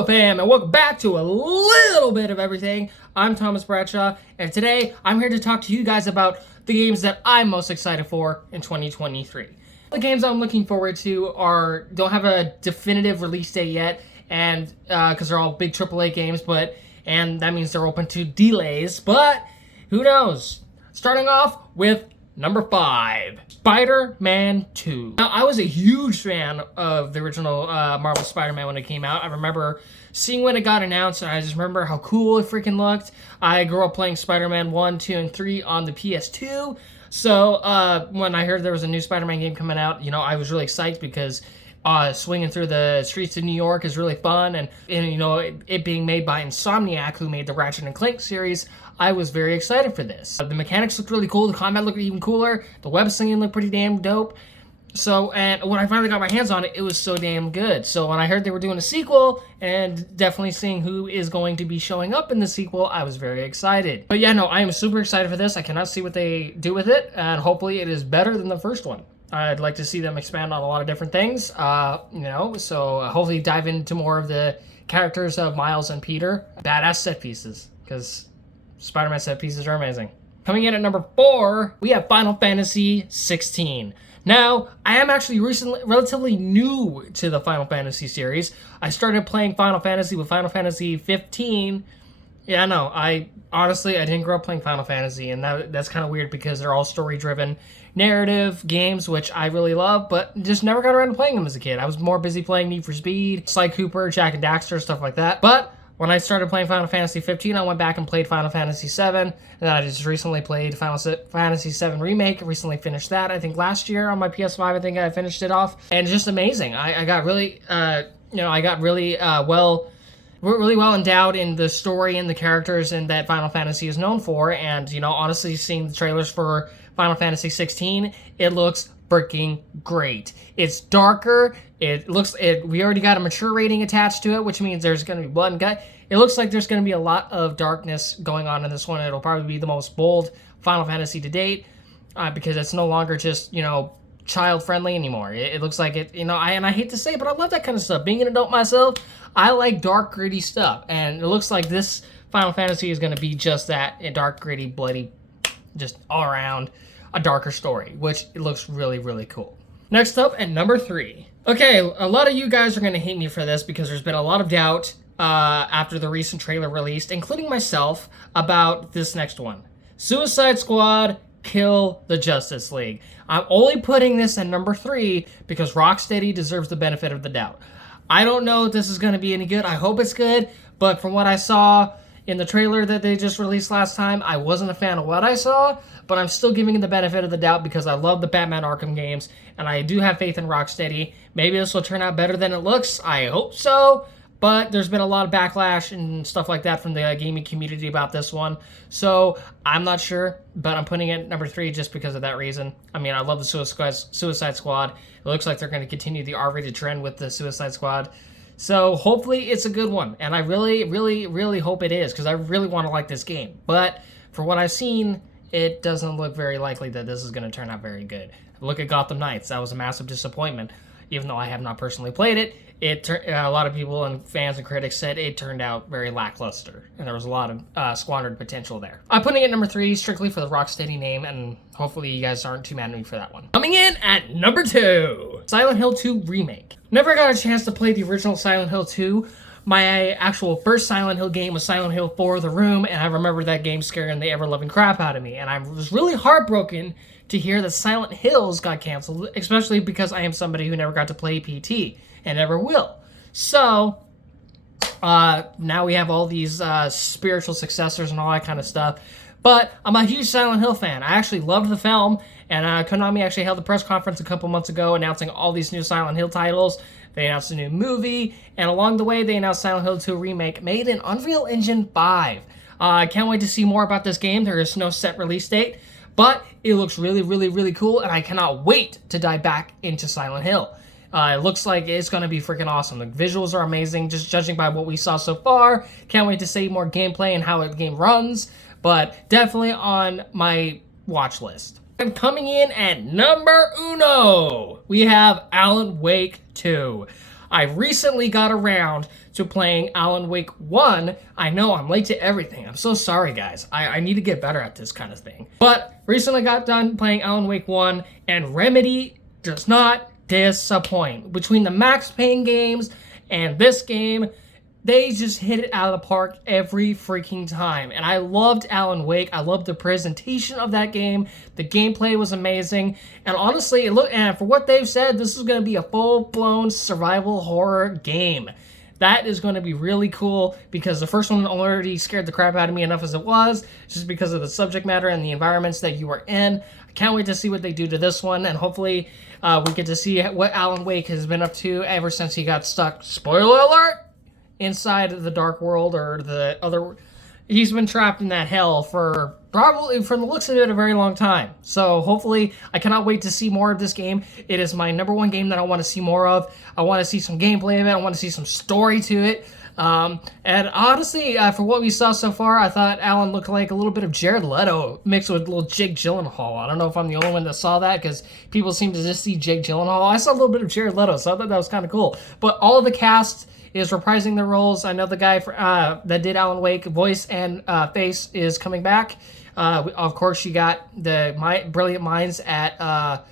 Hello fam, and welcome back to a little bit of everything. I'm Thomas Bradshaw, and today I'm here to talk to you guys about the games that I'm most excited for in 2023. The games I'm looking forward to don't have a definitive release date yet, and because they're all big AAA games, and that means they're open to delays, but who knows? Starting off with number 5, Spider-Man 2. Now, I was a huge fan of the original Marvel Spider-Man when it came out. I remember seeing when it got announced, and I just remember how cool it freaking looked. I grew up playing Spider-Man 1, 2, and 3 on the PS2. So when I heard there was a new Spider-Man game coming out, I was really excited because swinging through the streets of New York is really fun, and it being made by Insomniac, who made the Ratchet and Clank series, I was very excited for this. The mechanics looked really cool, the combat looked even cooler, the web slinging looked pretty damn dope. So, and when I finally got my hands on it, it was so damn good. So when I heard they were doing a sequel, and definitely seeing who is going to be showing up in the sequel, I was very excited. But yeah, no, I am super excited for this. I cannot see what they do with it, and hopefully it is better than the first one. I'd like to see them expand on a lot of different things, so hopefully dive into more of the characters of Miles and Peter. Badass set pieces, because Spider-Man set pieces are amazing. Coming in at number 4, we have Final Fantasy 16. Now, I am actually relatively new to the Final Fantasy series. I started playing Final Fantasy with Final Fantasy 15. Yeah, no, I didn't grow up playing Final Fantasy, and that's kind of weird because they're all story-driven narrative games, which I really love, but just never got around to playing them as a kid. I was more busy playing Need for Speed, Sly Cooper, Jak and Daxter, stuff like that. But when I started playing Final Fantasy 15, I went back and played Final Fantasy 7, and then I just recently played Final Fantasy 7 Remake. Recently finished that, I think last year on my PS5. I think I finished it off, and it's just amazing. I got really, really well endowed in the story and the characters and that Final Fantasy is known for, and honestly, seeing the trailers for Final Fantasy 16, it looks freaking great. It's darker. We already got a mature rating attached to it, which means there's going to be blood and gut. It looks like there's going to be a lot of darkness going on in this one. It'll probably be the most bold Final Fantasy to date, because it's no longer just child friendly anymore. It looks like it. I hate to say it, but I love that kind of stuff. Being an adult myself, I like dark, gritty stuff, and it looks like this Final Fantasy is going to be just that: a dark, gritty, bloody, just all around a darker story, which it looks really, really cool. Next up at number 3. Okay, a lot of you guys are going to hate me for this because there's been a lot of doubt after the recent trailer released, including myself, about this next one. Suicide Squad: Kill the Justice League. I'm only putting this at number 3 because Rocksteady deserves the benefit of the doubt. I don't know if this is going to be any good. I hope it's good, but from what I saw in the trailer that they just released last time, I wasn't a fan of what I saw, but I'm still giving it the benefit of the doubt because I love the Batman Arkham games, and I do have faith in Rocksteady. Maybe this will turn out better than it looks. I hope so, but there's been a lot of backlash and stuff like that from the gaming community about this one, so I'm not sure, but I'm putting it at number 3 just because of that reason. I mean, I love the Suicide Squad. It looks like they're going to continue the R-rated trend with the Suicide Squad. So hopefully it's a good one, and I really, really, really hope it is, because I really want to like this game. But for what I've seen, it doesn't look very likely that this is going to turn out very good. Look at Gotham Knights. That was a massive disappointment. Even though I have not personally played it, a lot of people and fans and critics said it turned out very lackluster, and there was a lot of squandered potential there. I'm putting it at number 3 strictly for the Rocksteady name, and hopefully you guys aren't too mad at me for that one. Coming in at number 2, Silent Hill 2 Remake. Never got a chance to play the original Silent Hill 2. My actual first Silent Hill game was Silent Hill 4 The Room, and I remember that game scaring the ever-loving crap out of me, and I was really heartbroken to hear that Silent Hills got canceled, especially because I am somebody who never got to play PT, and never will. So, now we have all these spiritual successors and all that kind of stuff, but I'm a huge Silent Hill fan. I actually loved the film, and Konami actually held a press conference a couple months ago announcing all these new Silent Hill titles. They announced a new movie, and along the way, they announced Silent Hill 2 Remake made in Unreal Engine 5. I can't wait to see more about this game. There is no set release date, but it looks really, really, really cool, and I cannot wait to dive back into Silent Hill. It looks like it's going to be freaking awesome. The visuals are amazing, just judging by what we saw so far. Can't wait to see more gameplay and how the game runs, but definitely on my watch list. And coming in at number 1, we have Alan Wake 2. I recently got around to playing Alan Wake 1. I know I'm late to everything. I'm so sorry, guys. I need to get better at this kind of thing. But recently got done playing Alan Wake 1, and Remedy does not disappoint. Between the Max Payne games and this game, they just hit it out of the park every freaking time. And I loved Alan Wake. I loved the presentation of that game. The gameplay was amazing. And honestly, and for what they've said, this is going to be a full-blown survival horror game. That is going to be really cool because the first one already scared the crap out of me enough as it was, just because of the subject matter and the environments that you are in. I can't wait to see what they do to this one, and hopefully we get to see what Alan Wake has been up to ever since he got stuck. Spoiler alert! Inside the dark world, or the other, he's been trapped in that hell for probably, from the looks of it, a very long time. So hopefully, I cannot wait to see more of this game. It is my #1 game that I want to see more of. I want to see some gameplay of it. I want to see some story to it. And honestly, for what we saw so far, I thought Alan looked like a little bit of Jared Leto mixed with a little Jake Gyllenhaal. I don't know if I'm the only one that saw that, because people seem to just see Jake Gyllenhaal. I saw a little bit of Jared Leto, so I thought that was kind of cool. But all of the cast is reprising their roles. I know the guy that did Alan Wake, voice and face, is coming back. Of course, you got the brilliant minds at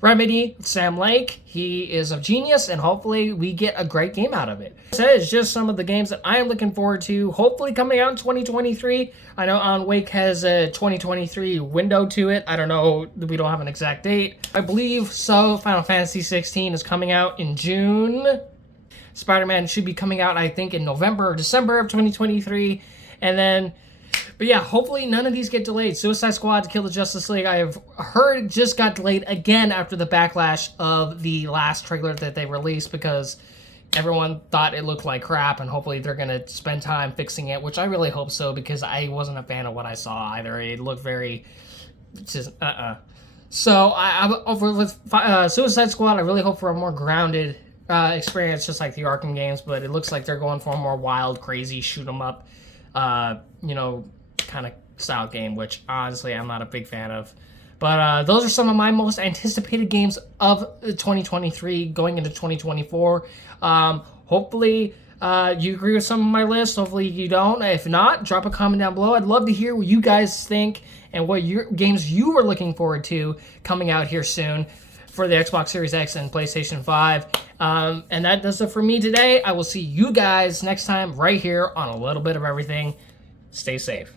Remedy, Sam Lake. He is a genius, and hopefully we get a great game out of it. That is just some of the games that I am looking forward to, hopefully coming out in 2023. I know Alan Wake has a 2023 window to it. I don't know, we don't have an exact date. I believe so. Final Fantasy 16 is coming out in June. Spider-Man should be coming out, I think, in November or December of 2023. And then, but yeah, hopefully none of these get delayed. Suicide Squad to Kill the Justice League, I have heard, just got delayed again after the backlash of the last trailer that they released, because everyone thought it looked like crap, and hopefully they're going to spend time fixing it, which I really hope so, because I wasn't a fan of what I saw either. It looked very, just, So, with Suicide Squad, I really hope for a more grounded experience, just like the Arkham games, but it looks like they're going for a more wild, crazy, shoot 'em up, kind of style game, which honestly I'm not a big fan of. But those are some of my most anticipated games of 2023 going into 2024. Hopefully you agree with some of my list. Hopefully you don't. If not, drop a comment down below. I'd love to hear what you guys think and what your games you were looking forward to coming out here soon for the Xbox Series X and PlayStation 5. And that does it for me today. I will see you guys next time right here on A Little Bit of Everything. Stay safe.